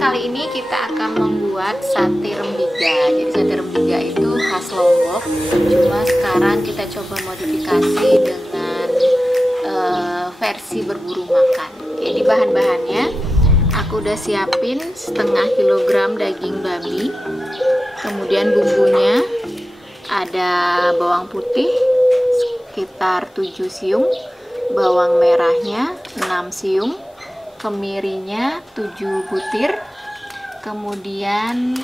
kali ini kita akan membuat sate rembiga. Jadi sate rembiga itu khas Lombok, cuma sekarang kita coba modifikasi dengan versi berburu makan. Jadi bahan-bahannya aku udah siapin setengah kilogram daging babi, kemudian bumbunya ada bawang putih sekitar 7 siung, bawang merahnya 6 siung, kemirinya 7 butir, kemudian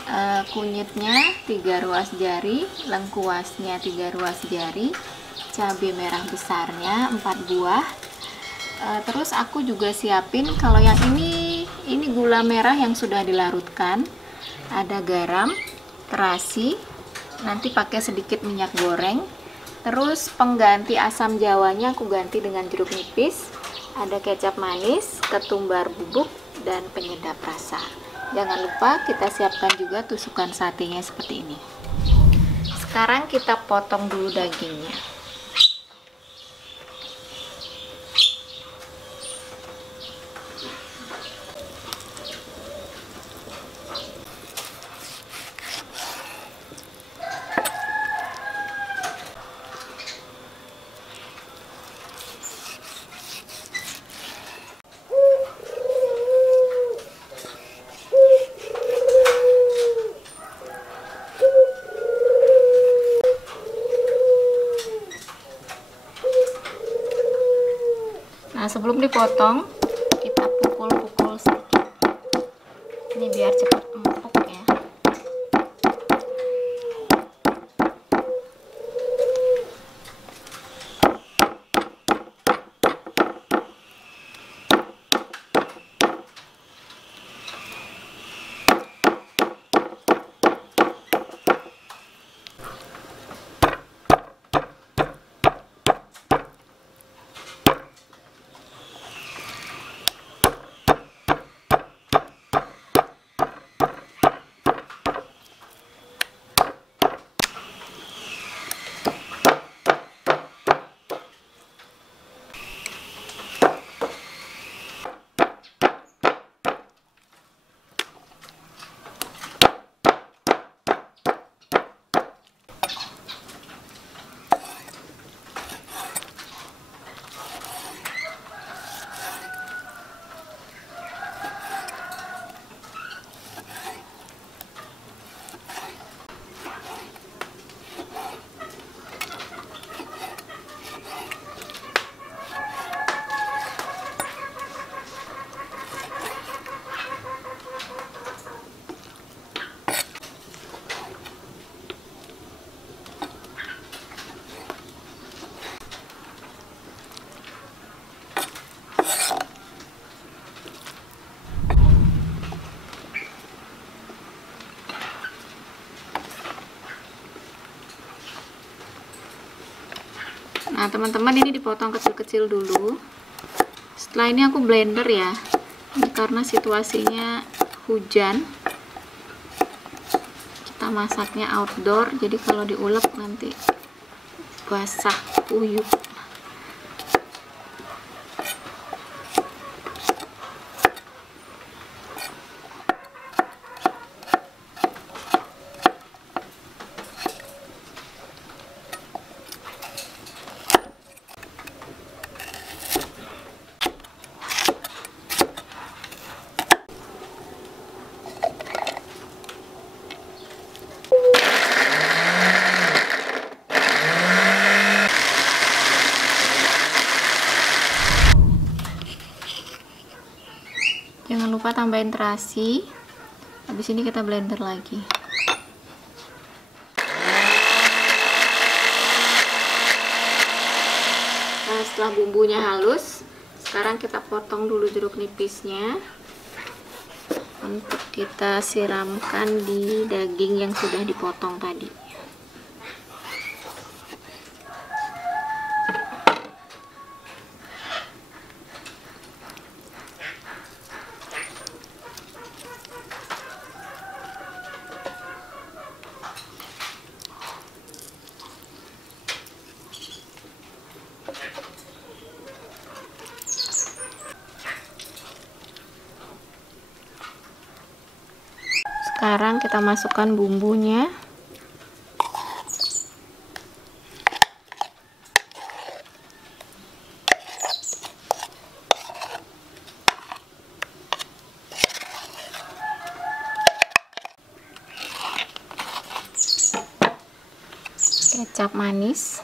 kunyitnya 3 ruas jari, lengkuasnya 3 ruas jari, cabai merah besarnya 4 buah. Terus aku juga siapin, kalau yang ini gula merah yang sudah dilarutkan, ada garam, terasi, nanti pakai sedikit minyak goreng. Terus pengganti asam jawanya aku ganti dengan jeruk nipis, ada kecap manis, ketumbar bubuk, dan penyedap rasa. Jangan lupa kita siapkan juga tusukan satenya seperti ini. Sekarang kita potong dulu dagingnya. Nah, sebelum dipotong, kita pukul-pukul sedikit. Ini biar cepat empuk ya. Nah teman-teman, ini dipotong kecil-kecil dulu. Setelah ini aku blender ya, ini karena situasinya hujan, kita masaknya outdoor, jadi kalau diulek nanti basah puyuh. Jangan lupa tambahin terasi. Habis ini kita blender lagi. Nah, setelah bumbunya halus, sekarang kita potong dulu jeruk nipisnya untuk kita siramkan di daging yang sudah dipotong tadi. Sekarang kita masukkan bumbunya. Kecap manis,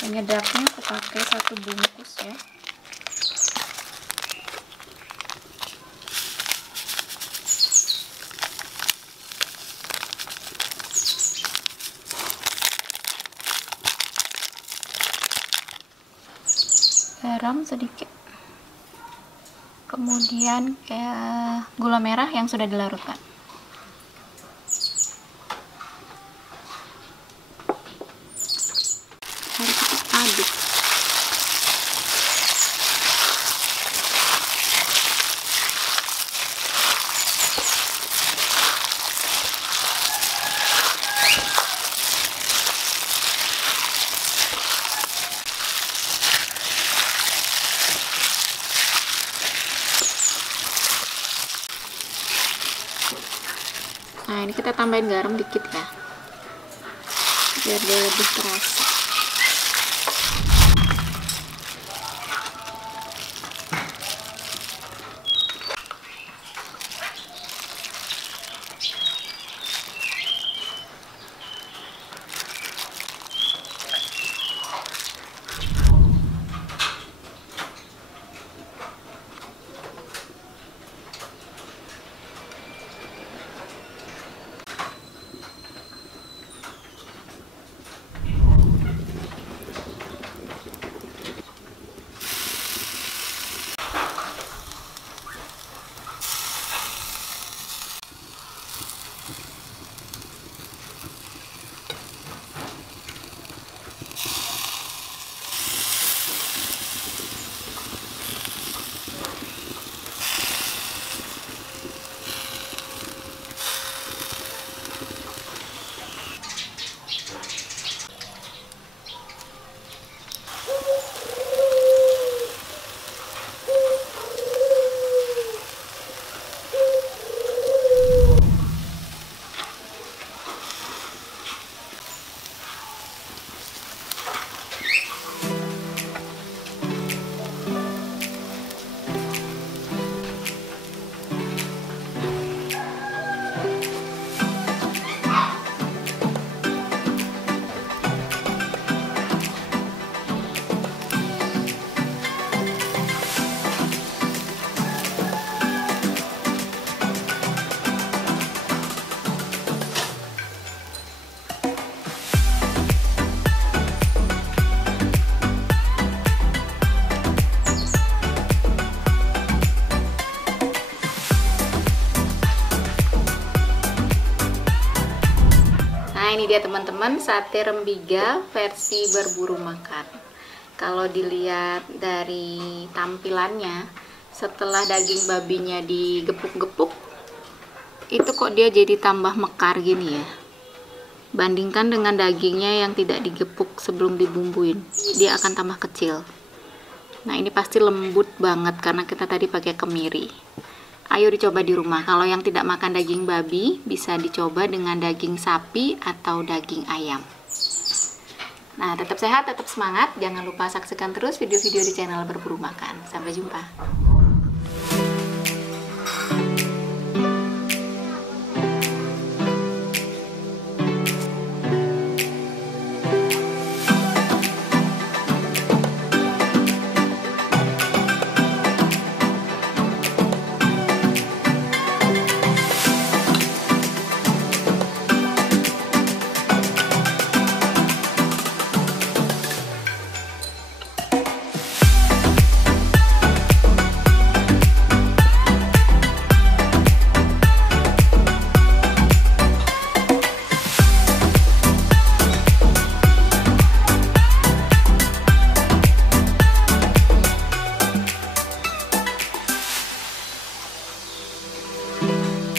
penyedapnya aku pakai 1 bungkus ya. Garam sedikit, kemudian gula merah yang sudah dilarutkan. Harus kita aduk. Nah, ini kita tambahin garam dikit ya, biar dia lebih terasa. Ini dia teman-teman, sate rembiga versi berburu makan. Kalau dilihat dari tampilannya, setelah daging babinya digepuk-gepuk, itu kok dia jadi tambah mekar gini ya. Bandingkan dengan dagingnya yang tidak digepuk sebelum dibumbuin, dia akan tambah kecil. Nah, ini pasti lembut banget karena kita tadi pakai kemiri. Ayo dicoba di rumah. Kalau yang tidak makan daging babi, bisa dicoba dengan daging sapi atau daging ayam. Nah, tetap sehat, tetap semangat. Jangan lupa saksikan terus video-video di channel Berburu Makan. Sampai jumpa.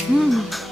Hmm.